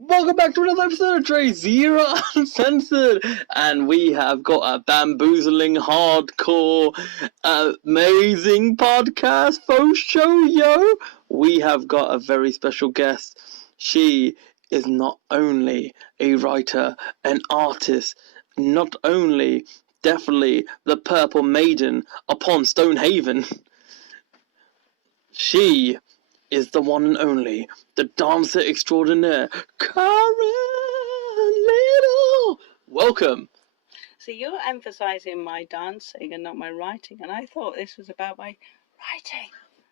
Welcome back to another episode of DrayZera Uncensored, and we have got a bamboozling, hardcore, amazing podcast faux show, yo! We have got a very special guest. She is not only a writer, an artist, not only definitely the Purple Maiden upon Stonehaven. She is the one and only, the dancer extraordinaire, Karen Little. Welcome. So you're emphasising my dancing and not my writing, and I thought this was about my writing.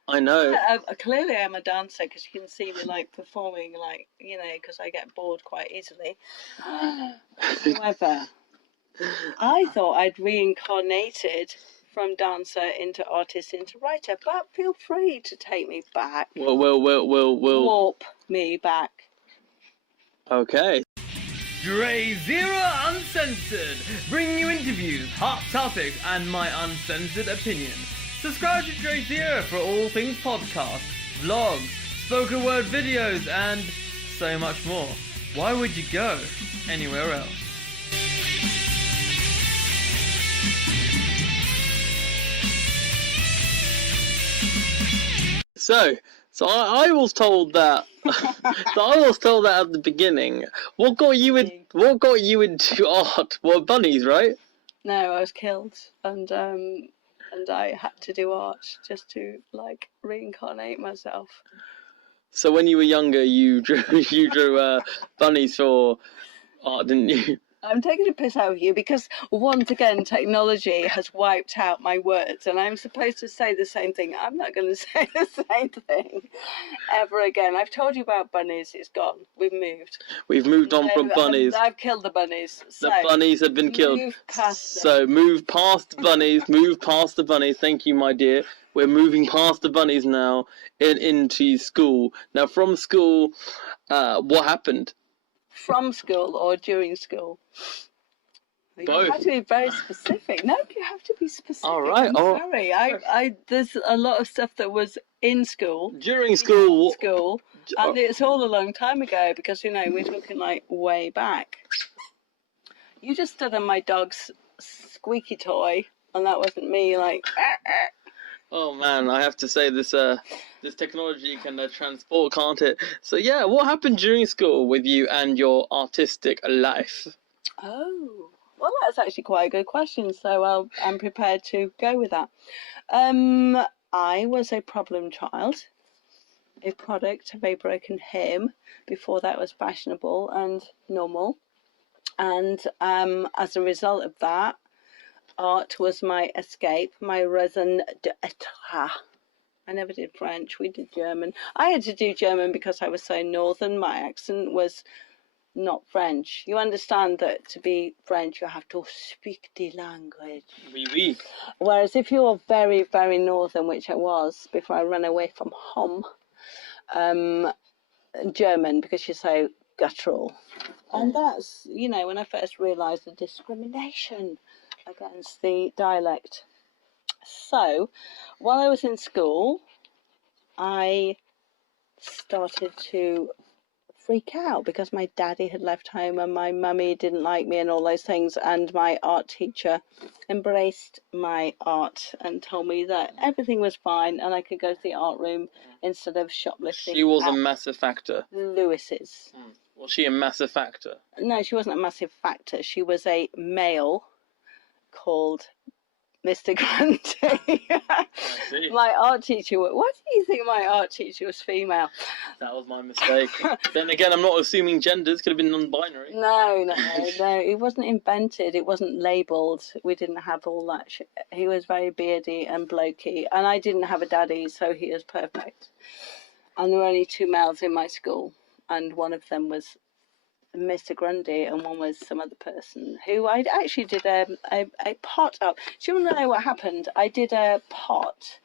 I know. Clearly I'm a dancer because you can see me like performing, like, you know, because I get bored quite easily. However, I thought I'd reincarnated from dancer into artist into writer, but feel free to take me back. Well. Warp me back. Okay. DrayZera Uncensored, bringing you interviews, hot topics, and my uncensored opinion. Subscribe to DrayZera for all things podcasts, vlogs, spoken word videos, and so much more. Why would you go anywhere else? So I was told that. I was told that at the beginning. What got you into art? Well, bunnies, right? No, I was killed, and I had to do art just to like reincarnate myself. So when you were younger, you drew bunnies for art, didn't you? I'm taking a piss out of you because once again technology has wiped out my words, and I'm supposed to say the same thing. I'm not going to say the same thing ever again. I've told you about bunnies. It's gone. We've moved. We've moved on from bunnies. I've killed the bunnies. The bunnies have been killed. Move past so move past bunnies. Move past the bunnies. Thank you, my dear. We're moving past the bunnies now into school. Now, from school, what happened? From school or during school? Both. You have to be very specific. No, you have to be specific. All right. Sorry. There's a lot of stuff that was in school. During school. And it's all a long time ago because, you know, we're talking like way back. You just stood on my dog's squeaky toy, and that wasn't me, like. Oh man, I have to say this technology can transport, can't it? So yeah, what happened during school with you and your artistic life? Oh, well, that's actually quite a good question. So I'm prepared to go with that. I was a problem child, a product of a broken home. Before that was fashionable and normal, and as a result of that, art was my escape, my raison d'être. I never did French, we did German. I had to do German because I was so northern, my accent was not French. You understand that to be French you have to speak the language. Oui, oui. Whereas if you're very, very northern, which I was before I ran away from home, German, because you're so guttural. And that's, you know, when I first realised the discrimination against the dialect. So, while I was in school, I started to freak out because my daddy had left home and my mummy didn't like me and all those things, and my art teacher embraced my art and told me that everything was fine and I could go to the art room instead of shoplifting. She was a massive factor. Lewis's. Was she a massive factor? No, she wasn't a massive factor. She was a male called Mr. Grundy. My art teacher. Why do you think my art teacher was female? That was my mistake. Then again, I'm not assuming genders. Could have been non-binary. No. It wasn't invented. It wasn't labelled. We didn't have all that shit. He was very beardy and blokey, and I didn't have a daddy, so he was perfect. And there were only 2 males in my school, and one of them was Mr. Grundy and one was some other person who I actually did a pot up. Do you want to know what happened? I did a pot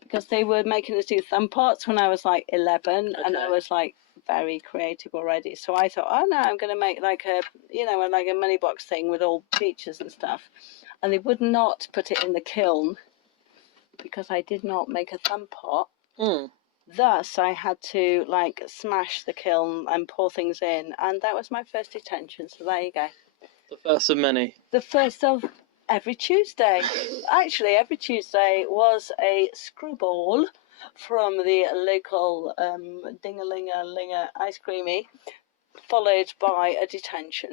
because they were making us do thumb pots when I was like 11, and I was like very creative already. So I thought, oh no, I'm going to make like a, you know, like a money box thing with all features and stuff. And they would not put it in the kiln because I did not make a thumb pot. Thus, I had to like smash the kiln and pour things in, and that was my first detention. So there you go. The first of many. The first of every Tuesday. Actually, every Tuesday was a screwball from the local ding-a-ling-a-linger ice creamy, followed by a detention.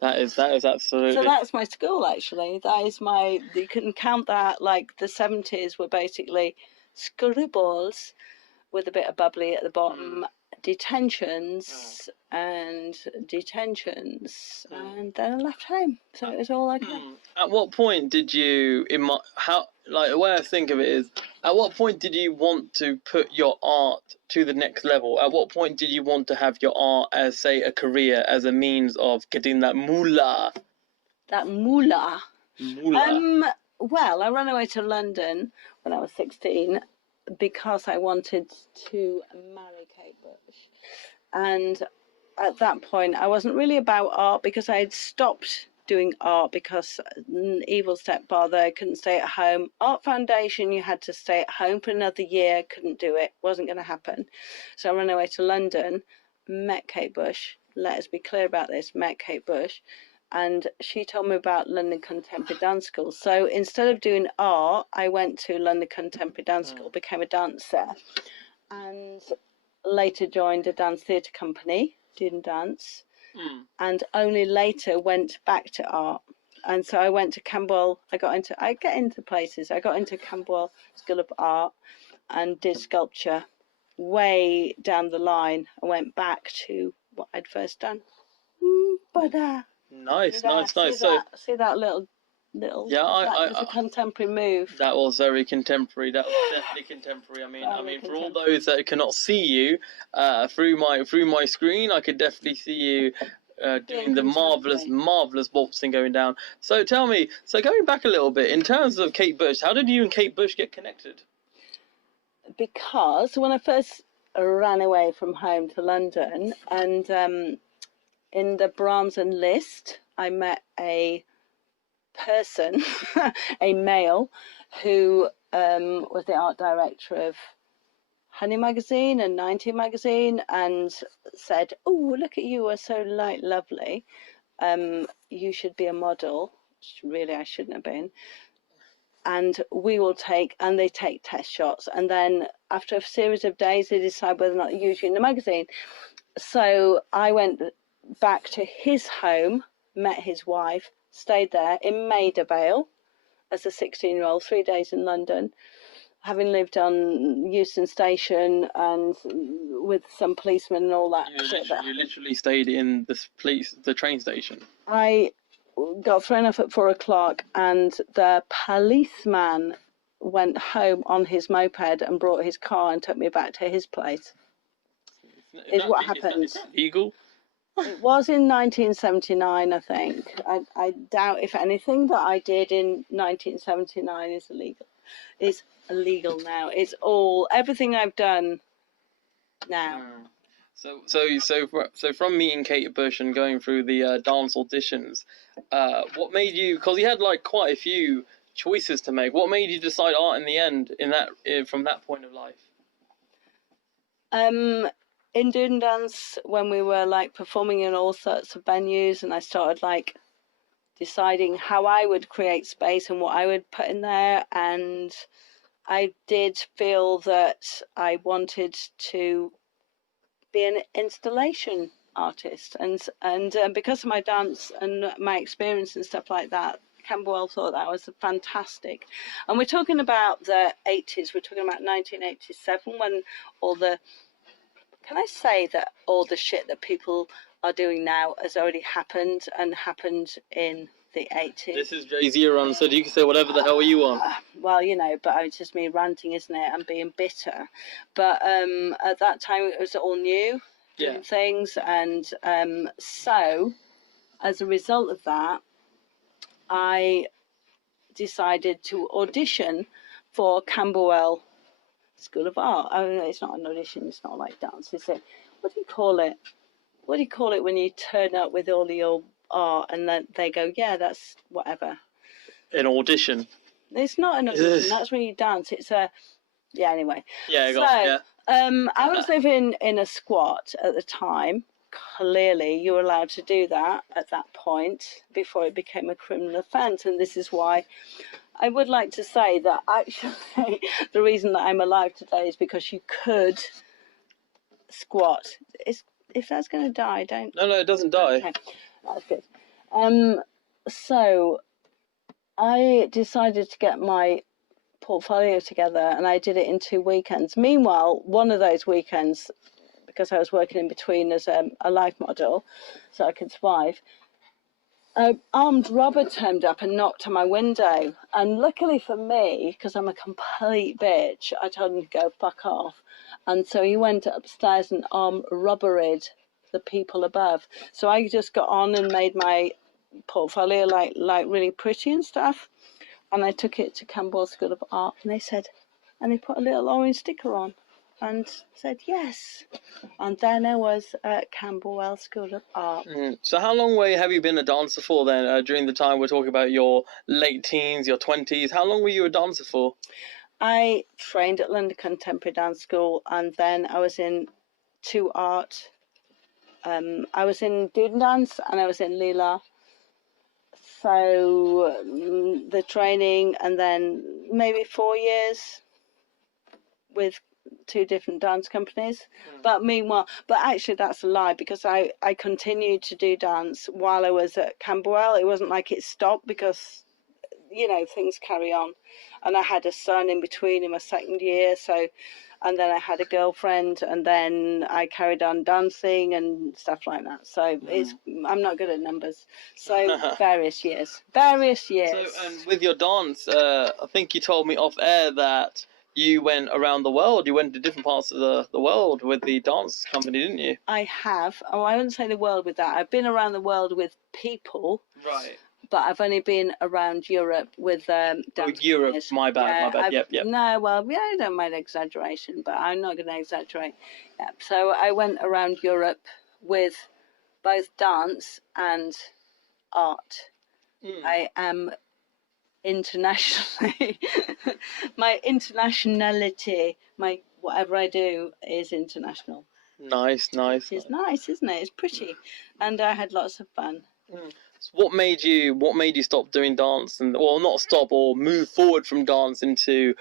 That is absolutely. So that's my school, actually. That is my. You can count that like the 70s were basically screwballs with a bit of bubbly at the bottom, detentions and detentions, and then I left home. So it was all okay. At what point did you, the way I think of it is, at what point did you want to put your art to the next level? At what point did you want to have your art as, say, a career, as a means of getting that moolah? That moolah. Moolah. Well, I ran away to London when I was 16 because I wanted to marry Kate Bush. And at that point, I wasn't really about art because I had stopped doing art because evil stepfather, couldn't stay at home. Art Foundation, you had to stay at home for another year, couldn't do it, wasn't going to happen. So I ran away to London, met Kate Bush. Let us be clear about this, met Kate Bush. And she told me about London Contemporary Dance School. So instead of doing art, I went to London Contemporary Dance School, became a dancer, and later joined a dance theatre company, doing dance, and only later went back to art. And so I went to Camberwell. I get into places. I got into Camberwell School of Art and did sculpture. Way down the line, I went back to what I'd first done. Nice. See that little. Yeah, That was a contemporary move. That was very contemporary. That was definitely contemporary. I mean, for all those that cannot see you, through my screen, I could definitely see you doing the marvelous waltzing going down. So tell me, going back a little bit, in terms of Kate Bush, how did you and Kate Bush get connected? Because when I first ran away from home to London, and in the Brahms and Liszt, I met a person, a male, who was the art director of Honey magazine and 90 magazine, and said, "Oh, look at you, are so lovely. You should be a model." Which really I shouldn't have been. And they take test shots, and then after a series of days they decide whether or not to use you in the magazine. So I went back to his home, met his wife, stayed there in Maida as a 16-year-old, 3 days in London, having lived on Euston Station and with some policemen and all that. You literally stayed in the train station. I got thrown off at 4 o'clock, and the policeman went home on his moped and brought his car and took me back to his place. Is what happened. Is that legal? It was in 1979, I think. I doubt, if anything, that I did in 1979 is illegal. It's illegal now. It's everything I've done now. So from meeting Kate Bush and going through the dance auditions, what made you? Because you had like quite a few choices to make. What made you decide art in the end? From that point of life. In doing dance, when we were like performing in all sorts of venues, and I started like deciding how I would create space and what I would put in there, and I did feel that I wanted to be an installation artist, and because of my dance and my experience and stuff like that, Camberwell thought that was fantastic. And we're talking about the 80s. We're talking about 1987, when can I say that all the shit that people are doing now has already happened in the 80s? This is DrayZera UNCENSORED. You can say whatever the hell you want. Well, but it's just me ranting, isn't it? And being bitter. But at that time, it was all new, doing things. And so, as a result of that, I decided to audition for Camberwell School of Art. I mean, it's not an audition, it's not like dance, is it? What do you call it? What do you call it when you turn up with all your art and then they go, yeah, that's whatever? An audition. It's not an audition, that's when you dance. It's a Yeah, anyway. Yeah, I was living in a squat at the time. Clearly, you were allowed to do that at that point before it became a criminal offence. And this is why I would like to say that actually the reason that I'm alive today is because you could squat. If that's going to die, don't... No, it doesn't die. Okay, that's good. So I decided to get my portfolio together, and I did it in 2 weekends. Meanwhile, one of those weekends, because I was working in between as a life model, so I could survive, an armed robber turned up and knocked on my window. And luckily for me, because I'm a complete bitch, I told him to go fuck off. And so he went upstairs and armed robberied the people above. So I just got on and made my portfolio like really pretty and stuff. And I took it to Camberwell School of Art, and they put a little orange sticker on and said yes. And then I was at Camberwell School of Art. So how long have you been a dancer for then? During the time we're talking about your late teens, your 20s, how long were you a dancer for? I trained at London Contemporary Dance School, and then I was in 2 art. I was in Duden Dance and I was in Leela. So the training, and then maybe 4 years with 2 different dance companies. But actually that's a lie, because I continued to do dance while I was at Camberwell. It wasn't like it stopped, because things carry on. And I had a son in between in my 2nd year, and then I had a girlfriend, and then I carried on dancing and stuff like that. So I'm not good at numbers. So various years. So, and with your dance, I think you told me off air that you went around the world. You went to different parts of the world with the dance company, didn't you? I have. Oh, I wouldn't say the world with that. I've been around the world with people. Right. But I've only been around Europe with dance Europe, companies. my bad. Yep. No, well, I don't mind exaggeration, but I'm not going to exaggerate. Yeah. So I went around Europe with both dance and art. I am internationally, my internationality, my whatever I do is international. Nice. It's nice, isn't it? It's pretty, and I had lots of fun. So what made you stop doing dance, not stop, or move forward from dance into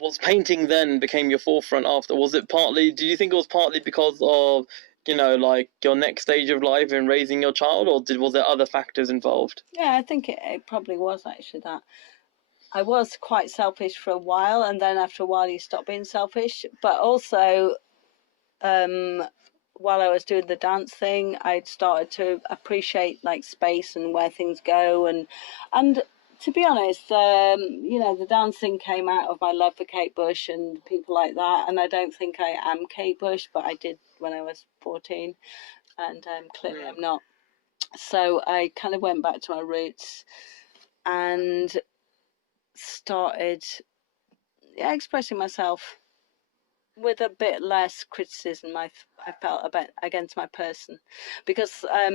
was painting then became your forefront after? Did you think it was partly because of like your next stage of life and raising your child, or was there other factors involved? Yeah, I think it probably was actually that. I was quite selfish for a while, and then after a while you stop being selfish. But also, while I was doing the dance thing, I'd started to appreciate like space and where things go, and to be honest, the dancing came out of my love for Kate Bush and people like that. And I don't think I am Kate Bush, but I did when I was 14, and clearly I'm not. So I kind of went back to my roots and started expressing myself with a bit less criticism I felt about against my person, because as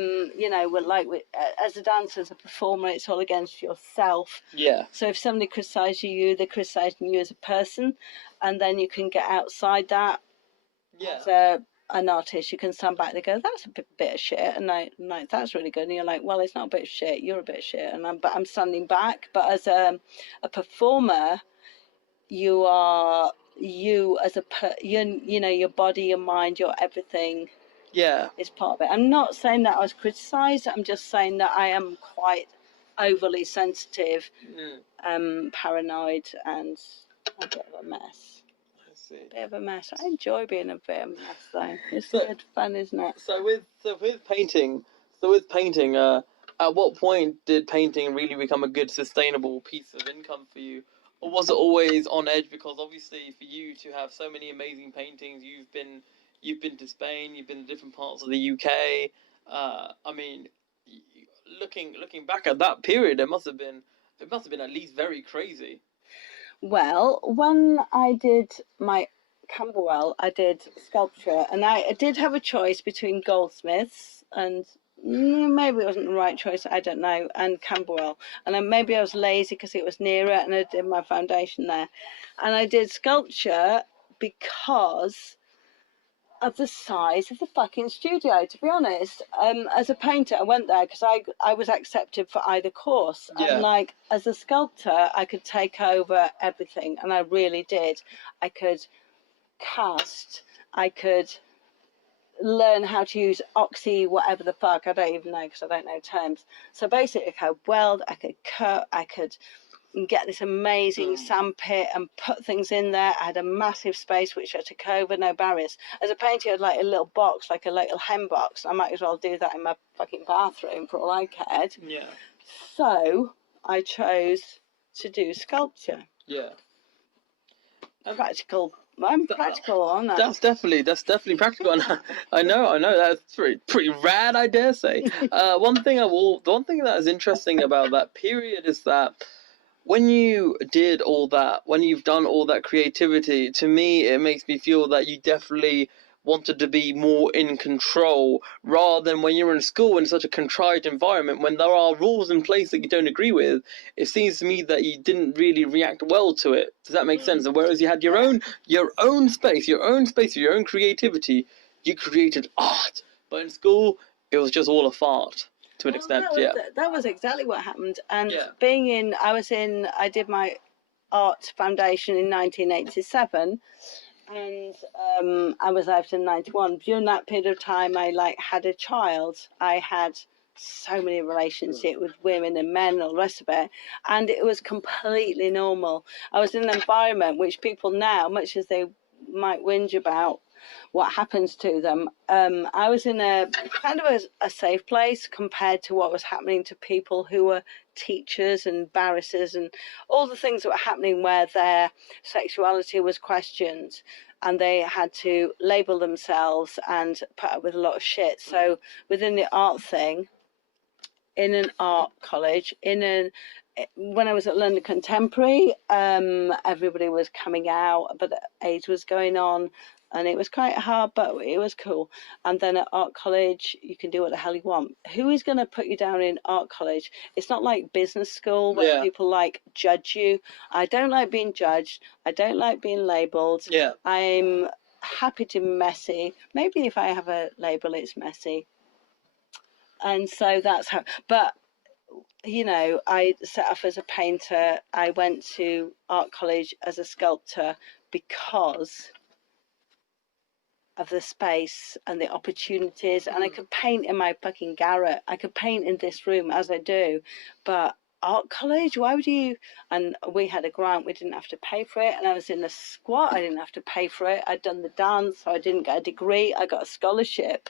a dancer, as a performer, it's all against yourself. Yeah. So if somebody criticizes you, they're criticizing you as a person, and then you can get outside that. Yeah. As an artist, you can stand back and go, that's a bit of shit, and like that's really good, and you're like, well, it's not a bit of shit, you're a bit of shit, and I'm standing back. But as a performer, you are you as your body, your mind, your everything is part of it. I'm not saying that I was criticized, I'm just saying that I am quite overly sensitive, paranoid, and a bit of a mess. I see. Bit of a mess. I enjoy being a bit of a mess though. It's good fun, isn't it? So with painting, at what point did painting really become a good sustainable piece of income for you? Or was it always on edge? Because obviously, for you to have so many amazing paintings, you've been to Spain, you've been to different parts of the UK. I mean, looking back at that period, it must have been at least very crazy. Well, when I did my Camberwell, I did sculpture, and I did have a choice between goldsmiths and maybe it wasn't the right choice, I don't know, and Camberwell. And then maybe I was lazy because it was nearer, and I did my foundation there. And I did sculpture because of the size of the fucking studio, to be honest. As a painter, I went there because I was accepted for either course. Yeah. And like, as a sculptor, I could take over everything, and I really did. I could cast, I could learn how to use oxy, whatever the fuck, I don't even know because I don't know terms. So basically, I could weld, I could cut, I could get this amazing sand pit and put things in there. I had a massive space which I took over, no barriers. As a painter, I had like a little box, like a little hem box. I might as well do that in my fucking bathroom for all I cared. Yeah. So I chose to do sculpture. Yeah. Practical. I'm practical on that. That's definitely practical. And I know that's pretty rad, I dare say. The one thing that is interesting about that period is that when you did all that, when you've done all that creativity, to me it makes me feel that you definitely wanted to be more in control, rather than when you're in school in such a contrived environment, when there are rules in place that you don't agree with. It seems to me that you didn't really react well to it. Does that make sense? And whereas you had your own space, your own creativity, you created art. But in school, it was just all a fart to an extent. That was exactly what happened. And Yeah. I did my art foundation in 1987, and I was out in 91. During that period of time, I had a child. I had so many relationships with women and men and all the rest of it, and it was completely normal. I was in an environment which people now, much as they might whinge about what happens to them, I was in a kind of a safe place compared to what was happening to people who were teachers and barristers and all the things that were happening where their sexuality was questioned and they had to label themselves and put up with a lot of shit. So within the art thing, in an art college, when I was at London Contemporary, everybody was coming out, but AIDS was going on, and it was quite hard, but it was cool. And then at art college, you can do what the hell you want. Who is going to put you down in art college? It's not like business school where people judge you. I don't like being judged. I don't like being labelled. Yeah. I'm happy to be messy. Maybe if I have a label, it's messy. And so that's how. But I set off as a painter. I went to art college as a sculptor because of the space and the opportunities, and I could paint in my fucking garret. I could paint in this room as I do, but art college, why would you? And we had a grant, we didn't have to pay for it, and I was in the squat, I didn't have to pay for it. I'd done the dance, so I didn't get a degree, I got a scholarship.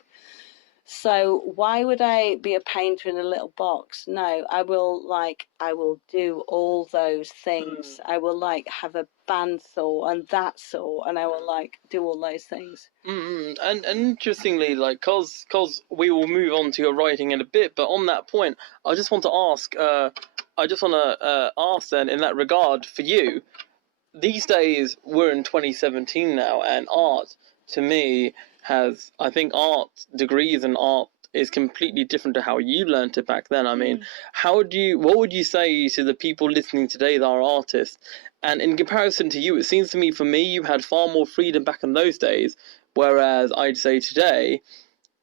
So why would I be a painter in a little box? No, I will do all those things. I will have a bandsaw and that saw, and I will do all those things. And interestingly, cause we will move on to your writing in a bit, but on that point, I just want to ask, then, in that regard, for you, these days we're in 2017 now, and art to me I think art degrees and art is completely different to how you learned it back then. I mean, what would you say to the people listening today that are artists? And in comparison to you, it seems to me, for me, you had far more freedom back in those days, whereas I'd say today,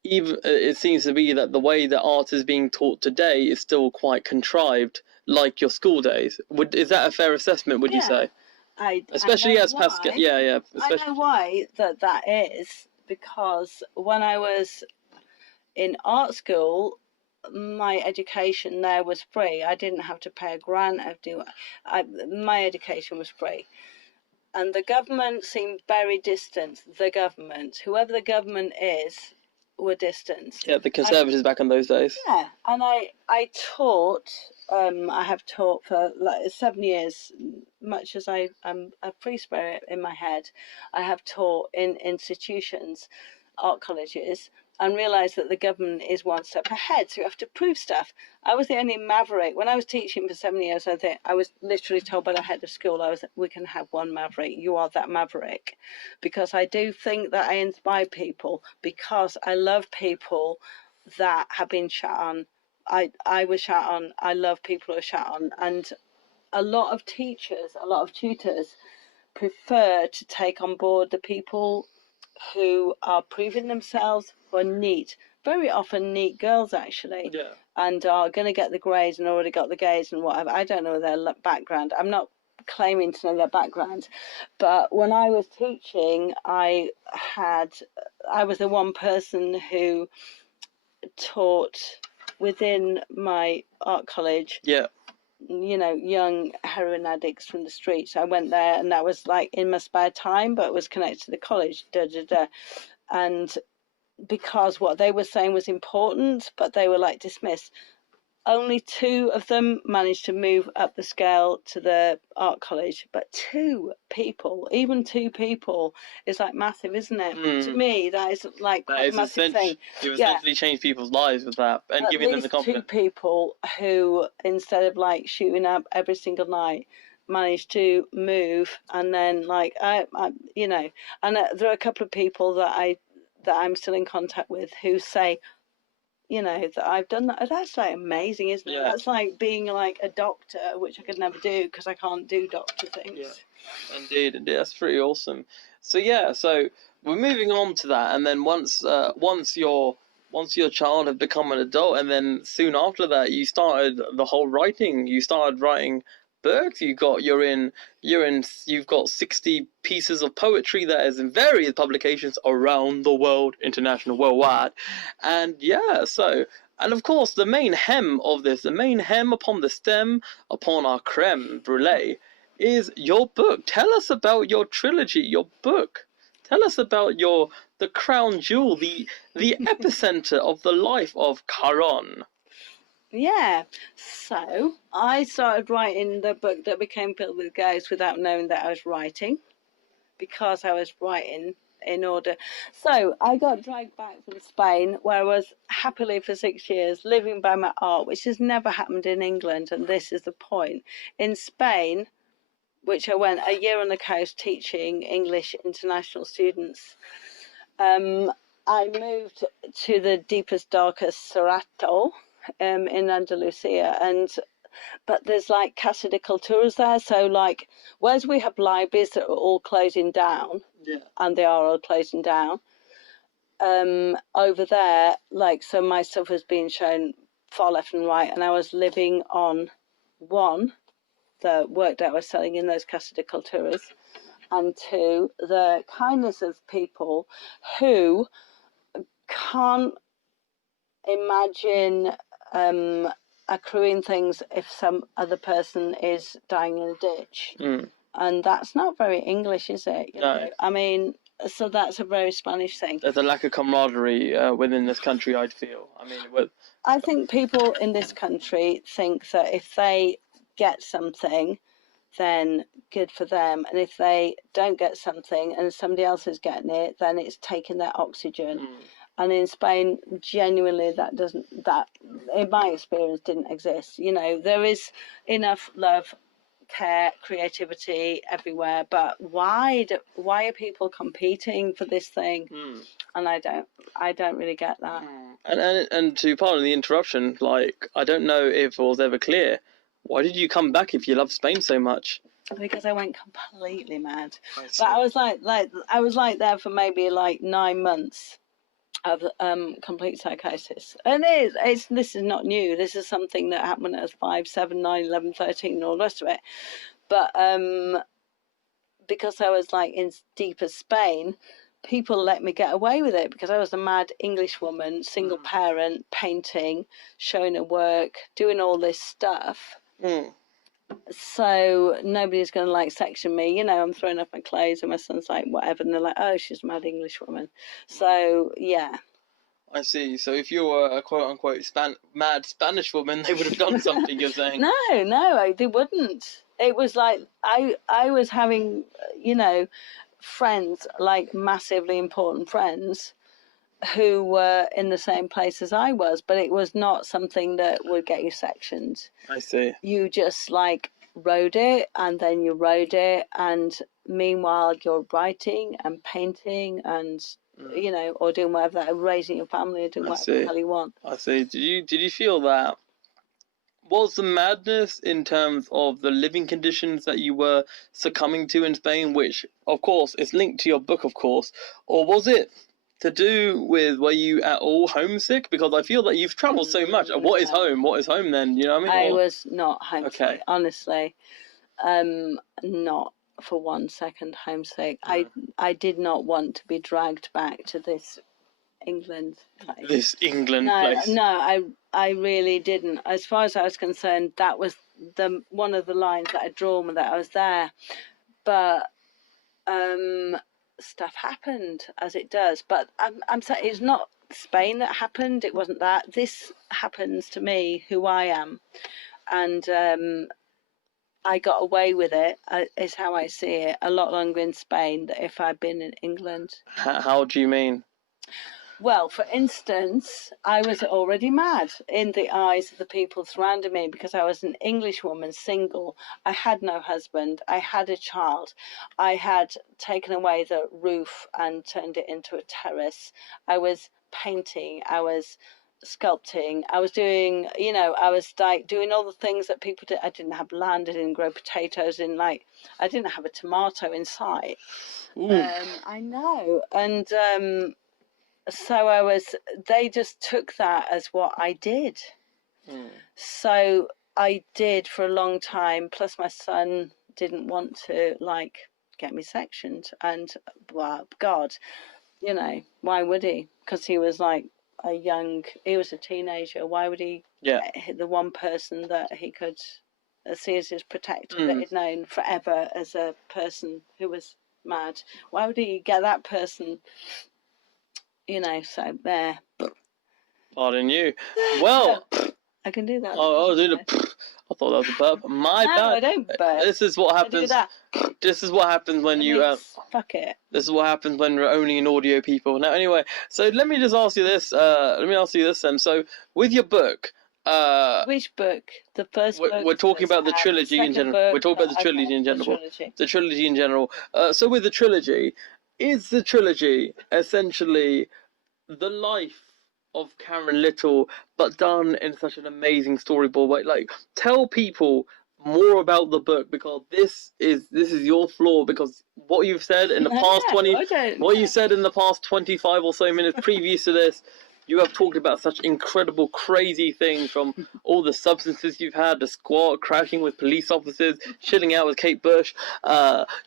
it seems to be that the way that art is being taught today is still quite contrived, like your school days. Is that a fair assessment, would you say? Especially as Pascal. Yeah. I know why that is. Because when I was in art school, my education there was free. I didn't have to pay a grant. My education was free. And the government seemed very distant. The government, whoever the government is, were distant. Yeah, the Conservatives back in those days. Yeah, and I taught. I have taught for 7 years, much as I'm a free spirit in my head. I have taught in institutions, art colleges, and realised that the government is one step ahead, so you have to prove stuff. I was the only maverick. When I was teaching for 7 years, I was literally told by the head of school, we can have one maverick. You are that maverick. Because I do think that I inspire people, because I love people that have been shat on. I was shat on. I love people who are shat on. And a lot of teachers, a lot of tutors prefer to take on board the people who are proving themselves, who are neat. Very often neat girls, actually. Yeah. And are going to get the grades and already got the grades and whatever. I don't know their background. I'm not claiming to know their background. But when I was teaching, I was the one person who taught within my art college, Yeah. you know, young heroin addicts from the streets. I went there and that was like in my spare time, but it was connected to the college. And because what they were saying was important, but they were like dismissed. Only 2 of them managed to move up the scale to the art college, but 2 people, even 2 people, is like massive, isn't it? To me, that is like quite a massive thing. You've essentially changed people's lives with that, and At giving them the least confidence. 2 people who, instead of like shooting up every single night, managed to move, and then like I you know, and there are a couple of people that I'm still in contact with who say, you know, that I've done that. That's like amazing, isn't it? Yeah. That's like being like a doctor, which I could never do because I can't do doctor things. Yeah. Indeed, that's pretty awesome. So yeah, so we're moving on to that, and then once your child had become an adult, and then soon after that, you started the whole writing. You started writing books. You've got 60 pieces of poetry that is in various publications around the world, international, worldwide, and yeah, so. And of course, the main hem upon the stem, upon our creme brulee, is your book. Tell us about your trilogy, your book. Tell us about the crown jewel, the epicenter of the life of Caron. Yeah. So I started writing the book that became Filled with Ghosts without knowing that I was writing, because I was writing in order. So I got dragged back from Spain, where I was happily for 6 years living by my art, which has never happened in England, and this is the point. In Spain, which I went a year on the coast teaching English international students, I moved to the deepest, darkest Cerrato in Andalusia, but there's like Casa de Culturas there, so like whereas we have libraries that are all closing down, and they are all closing down, over there, like, so my stuff was being shown far left and right, and I was living on the work that I was selling in those Casa de Culturas, and 2, the kindness of people who can't imagine accruing things if some other person is dying in a ditch. And that's not very English, is it? You know? I mean, so that's a very Spanish thing. There's a lack of camaraderie within this country, I'd feel. I mean, I think people in this country think that if they get something, then good for them, and if they don't get something and somebody else is getting it, then it's taking their oxygen. And in Spain, genuinely, that in my experience, didn't exist. You know, there is enough love, care, creativity everywhere, but why are people competing for this thing? And I don't really get that. And to pardon the interruption, like, I don't know if it was ever clear, why did you come back if you love Spain so much? Because I went completely mad. But I was like there for maybe like 9 months of complete psychosis. And this is not new. This is something that happened when I was 5, 7, 9, 11, 13 and all the rest of it. But because I was like in deep as Spain, people let me get away with it because I was a mad English woman, single parent, painting, showing her work, doing all this stuff. So nobody's going to like section me. You know, I'm throwing up my clothes and my son's like, whatever. And they're like, oh, she's a mad English woman. So, yeah. I see. So if you were a quote-unquote mad Spanish woman, they would have done something, you're saying? No, they wouldn't. It was like I was having, you know, friends, like massively important friends, who were in the same place as I was, but it was not something that would get you sectioned. I see. You just like rode it, and then you rode it, and meanwhile you're writing and painting and you know, or doing whatever, raising your family or doing whatever the hell you want. I see. Did you feel that? Was the madness in terms of the living conditions that you were succumbing to in Spain, which, of course, is linked to your book, of course, or was it to do with, were you at all homesick? Because I feel that you've travelled so much. What is home? What is home then? You know what I mean? I was not homesick, honestly. Not for 1 second homesick. I did not want to be dragged back to this England place. This England place. No, I really didn't. As far as I was concerned, that was one of the lines that I'd drawn that I was there. But stuff happened, as it does. But I'm saying it's not Spain that happened. It wasn't that. This happens to me, who I am, and I got away with it. Is how I see it. A lot longer in Spain than if I'd been in England. How do you mean? Well, for instance, I was already mad in the eyes of the people surrounding me because I was an English woman, single. I had no husband. I had a child. I had taken away the roof and turned it into a terrace. I was painting. I was sculpting. I was doing, you know, I was like doing all the things that people did. I didn't have land. I didn't grow potatoes. I didn't have a tomato in sight. I know. And so they just took that as what I did. So I did for a long time, plus my son didn't want to, get me sectioned. And, well, God, you know, why would he? Because he was he was a teenager. Why would he get the one person that he could see as his protector that he'd known forever as a person who was mad? Why would he get that person? You know, so there. Pardon you. Well, I can do that. I thought that was a burp. My bad. I don't burp. This is what happens. This is what happens when fuck it. This is what happens when we're only in audio, people. Now, anyway, so let me just ask you this. Let me ask you this then. So, with your book. Which book? The first book? We're talking about the trilogy in general. We're talking about the trilogy in general. The trilogy in general. So, with the trilogy. Is the trilogy essentially the life of Karen Little, but done in such an amazing storyboard way? Like, tell people more about the book, because this is your flaw. Because what you've said in the past you said in the past 25 or so minutes previous to this. You have talked about such incredible, crazy things, from all the substances you've had, the squat, crashing with police officers, chilling out with Kate Bush,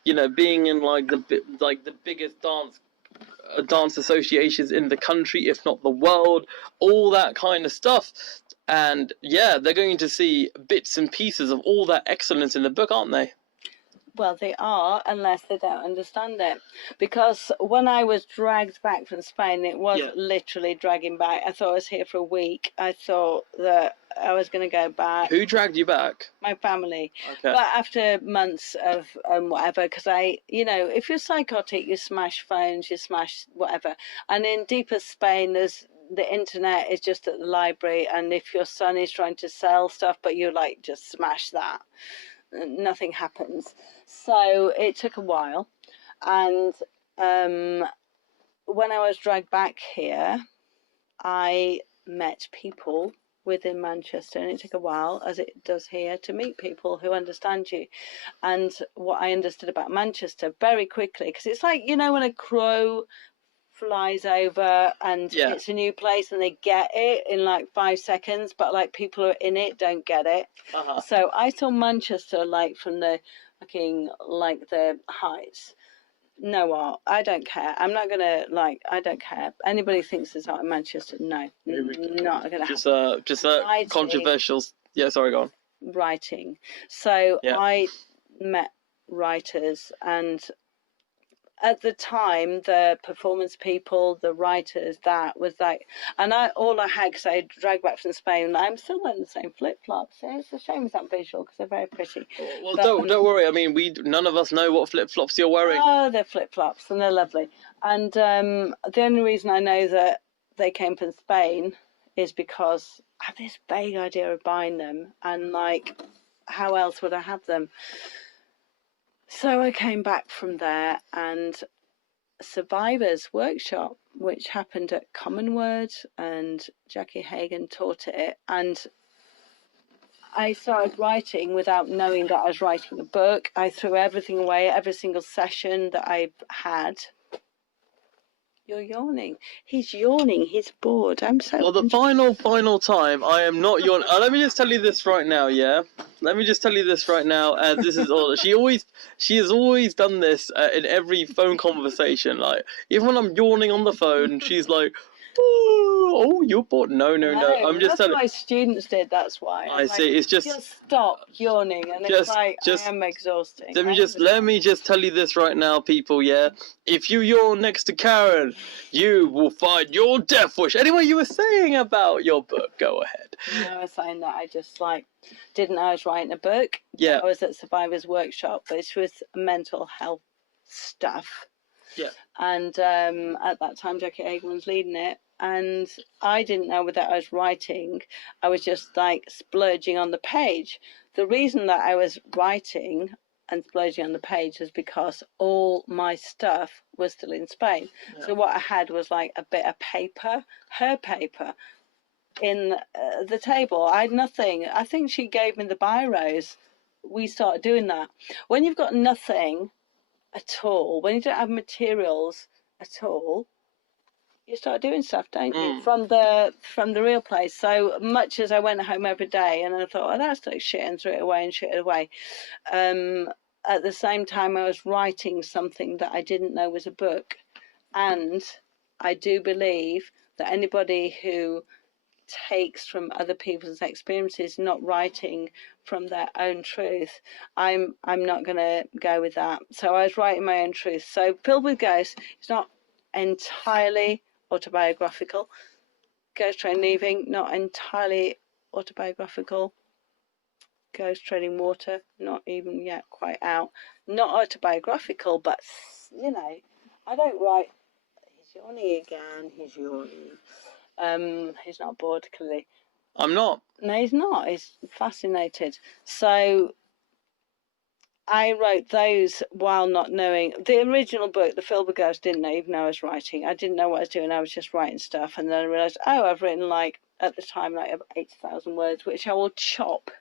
you know, being in the biggest dance associations in the country, if not the world, all that kind of stuff. And yeah, they're going to see bits and pieces of all that excellence in the book, aren't they? Well, they are, unless they don't understand it. Because when I was dragged back from Spain, it was literally dragging back. I thought I was here for a week. I thought that I was going to go back. Who dragged you back? My family. Okay. But after months of whatever, because you know, if you're psychotic, you smash phones, you smash whatever. And in deeper Spain, the internet is just at the library. And if your son is trying to sell stuff, but you just smash that, nothing happens. So it took a while, and when I was dragged back here, I met people within Manchester, and it took a while, as it does here, to meet people who understand you. And what I understood about Manchester very quickly, because it's like, you know, when a crow flies over and it's a new place and they get it in 5 seconds, but people who are in it don't get it. So I saw Manchester from the fucking the heights. No art. I don't care. I'm not gonna I don't care. Anybody thinks there's art in Manchester? No, not gonna happen. Just controversial. Yeah, sorry, go on. Writing. So I met writers, and at the time, the performance people, the writers, that was and all I had, because I dragged back from Spain, I'm still wearing the same flip-flops. It's a shame it's not visual, because they're very pretty. Well, but, don't worry. I mean, none of us know what flip-flops you're wearing. Oh, they're flip-flops, and they're lovely. And the only reason I know that they came from Spain is because I have this vague idea of buying them, and how else would I have them? So I came back from there, and Survivors workshop, which happened at Common Word, and Jackie Hagan taught it, and I started writing without knowing that I was writing a book. I threw everything away, every single session that I had. You're yawning. He's yawning. He's bored. I'm so... Well, the final time, I am not yawning. Let me just tell you this right now, yeah? Let me just tell you this right now, as this is all... She has always done this in every phone conversation. Like, even when I'm yawning on the phone, she's like, oh, you're bored. No. I'm just telling... That's why students did, that's why. I see, it's just... Just stop yawning, and it's like, I am exhausting. Let me just tell you this right now, people, yeah? If you yawn next to Karen, you will find your death wish. Anyway, you were saying about your book. Go ahead. I was saying that I just, like, didn't know I was writing a book. Yeah. I was at Survivors Workshop, which was mental health stuff. Yeah. And at that time, Jackie Hagan was leading it. And I didn't know whether I was writing. I was just, like, splurging on the page. The reason that I was writing and splurging on the page was because all my stuff was still in Spain. Yeah. So what I had was, like, a bit of paper, her paper, in the table. I had nothing. I think she gave me the biros. We started doing that. When you've got nothing at all, when you don't have materials at all, you start doing stuff, don't you? From the real place. So much as I went home every day and I thought, oh, that's like shit, and threw it away and shit it away. At the same time, I was writing something that I didn't know was a book. And I do believe that anybody who takes from other people's experiences, not writing from their own truth, I'm not going to go with that. So I was writing my own truth. So Filled with Ghosts, it's not entirely autobiographical. Ghost Train Leaving, not entirely autobiographical. Ghost Treading Water, not even yet quite out. Not autobiographical, but, you know, I don't write... He's yawning again, he's yawning. He's not bored, clearly. I'm not. No, he's not. He's fascinated. So I wrote those while not knowing. The original book, The Filled with Ghosts, didn't even know I was writing. I didn't know what I was doing. I was just writing stuff. And then I realised, oh, I've written, like, at the time, like, 80,000 words, which I will chop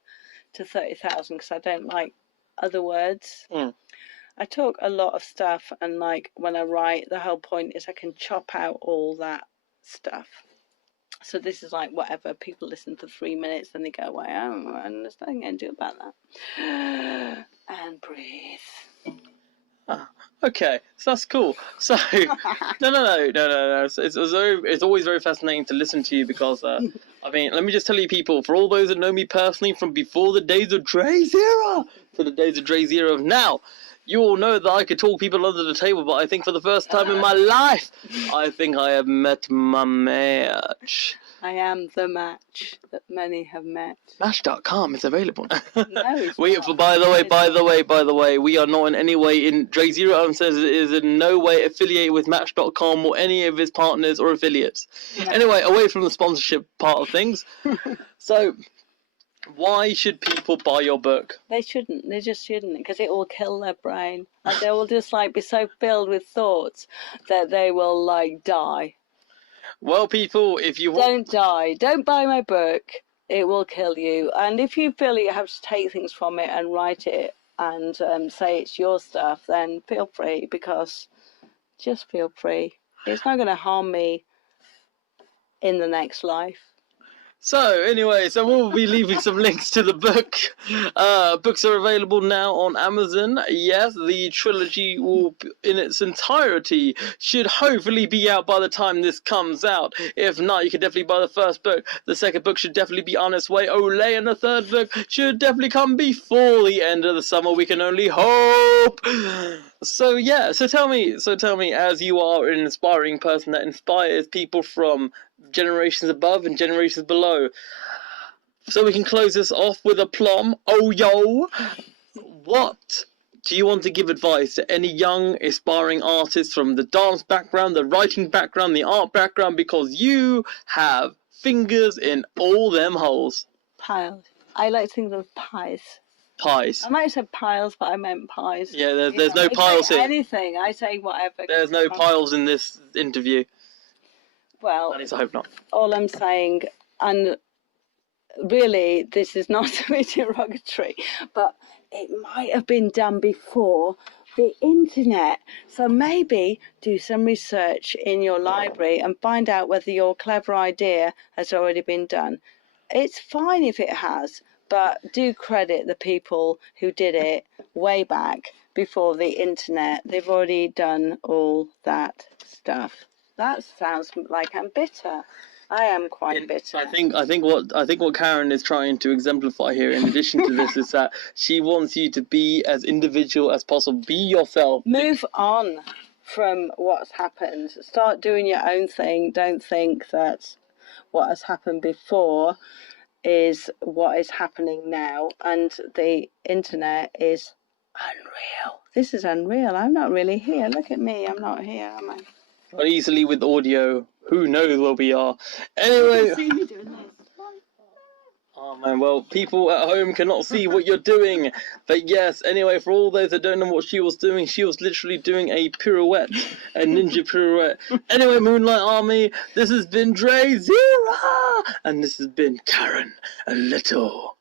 to 30,000 because I don't like other words. I talk a lot of stuff, and, like, when I write, the whole point is I can chop out all that stuff. So this is like whatever, people listen for 3 minutes, then they go away. I don't understand what I'm going to do about that. And breathe. Okay, so that's cool. So, no. It's always very fascinating to listen to you because, I mean, let me just tell you people, for all those that know me personally from before the days of DrayZera to the days of DrayZera of now, you all know that I could talk people under the table, but I think for the first time in my life, I think I have met my match. I am the match that many have met. Match.com is available. No, it's not. By the way, we are not in any way DrayZera UNCENSORED is in no way affiliated with Match.com or any of his partners or affiliates. No. Anyway, away from the sponsorship part of things. So, why should people buy your book? They shouldn't. They just shouldn't, because it will kill their brain. Like, they will just, like, be so filled with thoughts that they will, like, die. Well, people, if you want... Don't die. Don't buy my book. It will kill you. And if you feel you have to take things from it and write it and say it's your stuff, then feel free, because just feel free. It's not going to harm me in the next life. So, anyway, we'll be leaving some links to the book. Books are available now on Amazon. Yes, the trilogy will, in its entirety, should hopefully be out by the time this comes out. If not, you can definitely buy the first book. The second book should definitely be on its way. Olay, and the third book should definitely come before the end of the summer. We can only hope. So, yeah, so tell me, as you are an inspiring person that inspires people from generations above and generations below, so we can close this off with aplomb. Oh, yo, what do you want to give advice to any young aspiring artists from the dance background, the writing background, the art background, because you have fingers in all them holes? Piles. I like to think of pies. pies. I might have said piles, but I meant pies. Yeah, there's You no know, piles say here. anything. I say whatever. There's no piles in this interview. Well, At least I hope not. all I'm saying, and really, this is not to be derogatory, but it might have been done before the internet. So maybe do some research in your library and find out whether your clever idea has already been done. It's fine if it has, but do credit the people who did it way back before the internet. They've already done all that stuff. That sounds like I'm bitter. I am quite bitter. I think what Karen is trying to exemplify here, in addition to this, is that she wants you to be as individual as possible. Be yourself. Move on from what's happened. Start doing your own thing. Don't think that what has happened before is what is happening now. And the internet is unreal. This is unreal. I'm not really here. Look at me. I'm not here, am I? Not easily with audio. Who knows where we are? Anyway. See me doing this. Oh man, well, people at home cannot see what you're doing. But yes, anyway, for all those that don't know what she was doing, she was literally doing a pirouette, a ninja pirouette. Anyway, Moonlight Army, this has been DrayZera, and this has been Karen, a little